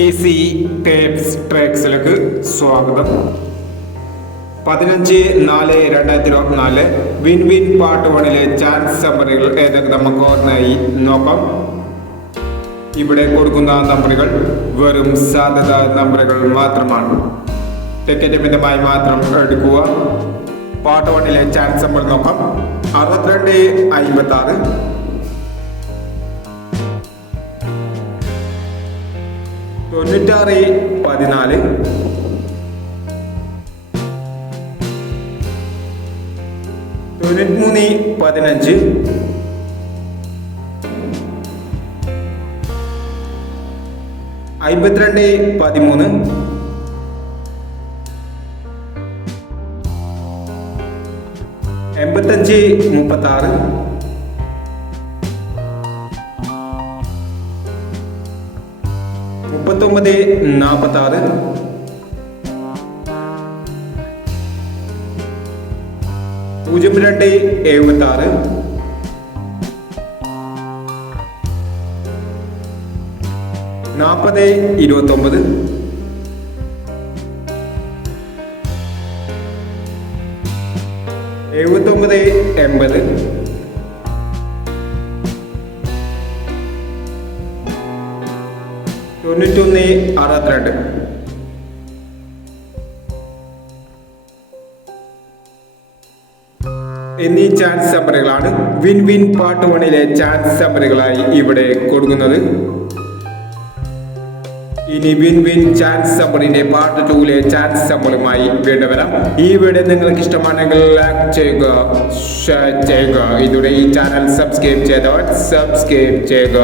AC tapes ട്രാക്സിലേക്ക് സ്വാഗതം. 15/4/2024 win win part 1-ലെ chance സമ്മറികൾ ഏതൊക്കെ നമുക്ക് ഒന്നായി നോക്കാം. ഇവിടെ കൊടുക്കുന്ന നമ്പറുകൾ വെറും സാധ്യത നമ്പറുകൾ മാത്രമാണ്. ടിക്കറ്റ് മിതമായി മാത്രം എടുക്കുക. പാർട്ട് 1-ലെ ചാൻസ് സമ്മർ നോക്കാം. 62/56, 96/14, 93/15, 52/13, 85/36, 39/46, 02/76, 40/29, 79/80, 91/62. എന്നീ ചാൻസ് സമ്മറികളാണ് വിൻ വിൻ പാർട്ട് 1-ലെ ചാൻസ് സമ്മറികളായി ഇവിടെ കൊടുക്കുന്നത്. ഇനി വിൻ വിൻ ചാൻസ് സമ്മറിന്റെ പാർട്ട് 2-ലെ ചാൻസ് സമ്മറുമായി വീണ്ടും വരാം. ഈ വീഡിയോ നിങ്ങൾക്ക് ഇഷ്ടമാണെങ്കിൽ ലൈക്ക് ചെയ്യുക, ഷെയർ ചെയ്യുക. ഇതുവരെ ഈ ചാനൽ സബ്സ്ക്രൈബ് ചെയ്തവർ സബ്സ്ക്രൈബ് ചെയ്യുക.